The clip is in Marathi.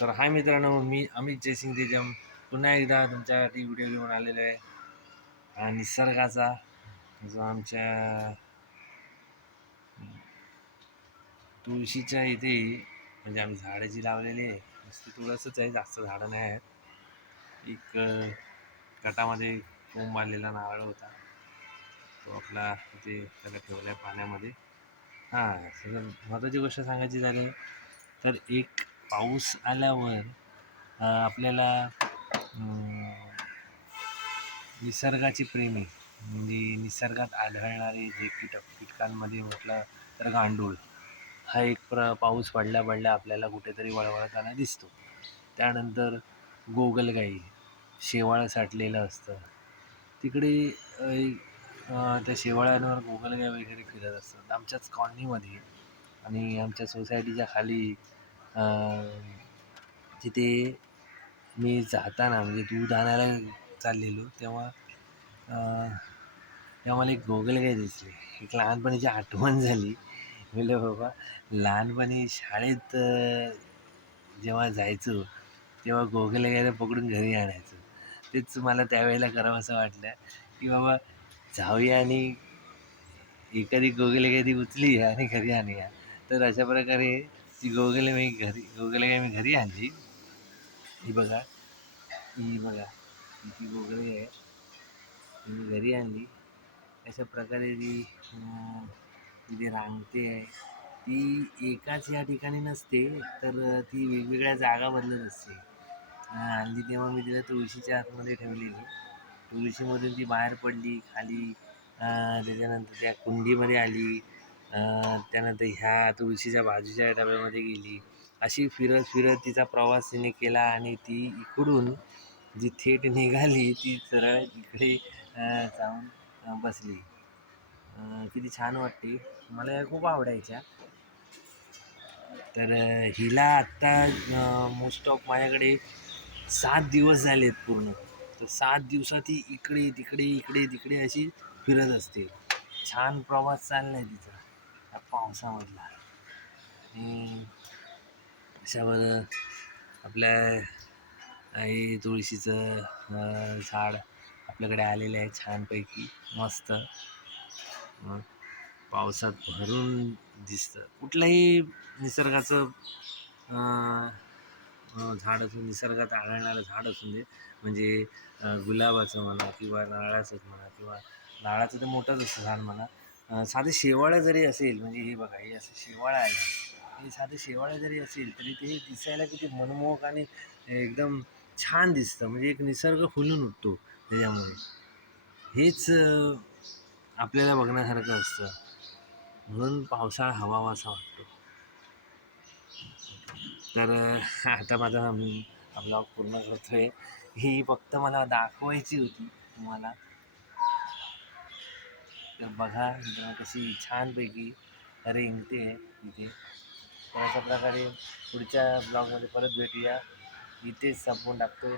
तर हाय मित्रांनो, मी अमित जयसिंग तेजम पुन्हा एकदा तुमच्यासाठी व्हिडिओ घेऊन आलेलो आहे. हा निसर्गाचा जो आमच्या तुळशीच्या इथे म्हणजे आम्ही झाडं जी लावलेली आहे नुसती तुळसच आहे, जास्त झाडं नाही आहेत. एक गटामध्ये कोंब आलेला नारळ होता, तो आपला इथे त्याला ठेवला आहे पाण्यामध्ये. हां, सगळं महत्त्वाची गोष्ट सांगायची झाली तर एक पाऊस आल्यावर आपल्याला निसर्गाची प्रेमी म्हणजे निसर्गात आढळणारे जे कीटकांमध्ये म्हटलं तर गांडूळ हा एक पाऊस पडल्या पडल्या आपल्याला कुठेतरी वळवळताना दिसतो. त्यानंतर गोगलगाई, शेवाळं साठलेलं असतं तिकडे. त्या शेवाळ्यांवर गोगलगाई वगैरे फिरत असतात आमच्याच कॉलनीमध्ये. आणि आमच्या सोसायटीच्या खाली तिथे मी जाताना म्हणजे दूध आणायला चाललेलो तेव्हा तेव्हा मला एक गोगलगाय दिसली. एक लहानपणीची आठवण झाली. म्हणलं बाबा, लहानपणी शाळेत जेव्हा जायचो तेव्हा गोगलगायला पकडून घरी आणायचो. तेच मला त्यावेळेला करावंसं वाटलं की बाबा जाऊया आणि एखादी गोगलगाय ती उचली आणि घरी आणूया. तर अशा प्रकारे ती गोगलगाय मी घरी आणली. ही बघा, ही बघा, ती गोगलगाय आहे, ती मी घरी आणली. अशा प्रकारे ती तिथे रांगते आहे. ती एकाच या ठिकाणी नसते, तर ती वेगवेगळ्या जागा बदलत असते. आणली तेव्हा मी तिला तुळशीच्या आतमध्ये ठेवलेली. तुळशीमधून ती बाहेर पडली खाली, त्याच्यानंतर त्या कुंडीमध्ये आली, त्यानंतर ह्या तुळशीच्या बाजूच्या डब्यामध्ये गेली. अशी फिरत फिरत तिचा प्रवास तिने केला आणि ती इकडून जी थेट निघाली ती सरळ इकडे जाऊन बसली. किती छान वाटते. मला या खूप आवडायच्या. तर हिला आत्ता मोस्ट ऑफ माझ्याकडे 7 दिवस झालेत पूर्ण. तर 7 दिवसात ही इकडे तिकडे इकडे तिकडे अशी फिरत असते. छान प्रवास चाललाय तिचा या पावसामधला. आणि अशावर आपल्या आई तुळशीचं झाड आपल्याकडे आलेलं आहे छानपैकी मस्त. पावसात भरून दिसतं. कुठलंही निसर्गाचं झाड असून निसर्गात आढळणारं झाड असून दे, म्हणजे गुलाबाचं म्हणा किंवा नारळाचंच म्हणा किंवा नारळाचं तर मोठंच असतं झाड म्हणा. साधं शेवाळं जरी असेल, म्हणजे हे बघा, हे असं शेवाळं आहे, हे साधं शेवाळं जरी असेल तरी ते दिसायला किती मनमोहक आणि एकदम छान दिसतं. म्हणजे एक निसर्ग फुलून उठतो त्याच्यामुळे. हेच आपल्याला बघण्यासारखं असतं. म्हणून पावसाळा हवाहवासा वाटतो. तर आता माझा मी हा ब्लॉग पूर्ण करतोय. ही फक्त मला दाखवायची होती तुम्हाला. तर बघा मित्रांनो कशी छानपैकी रेंगते आहे इथे. तर अशा प्रकारे पुढच्या ब्लॉगमध्ये परत भेटूया. इथेच संपवून टाकतो.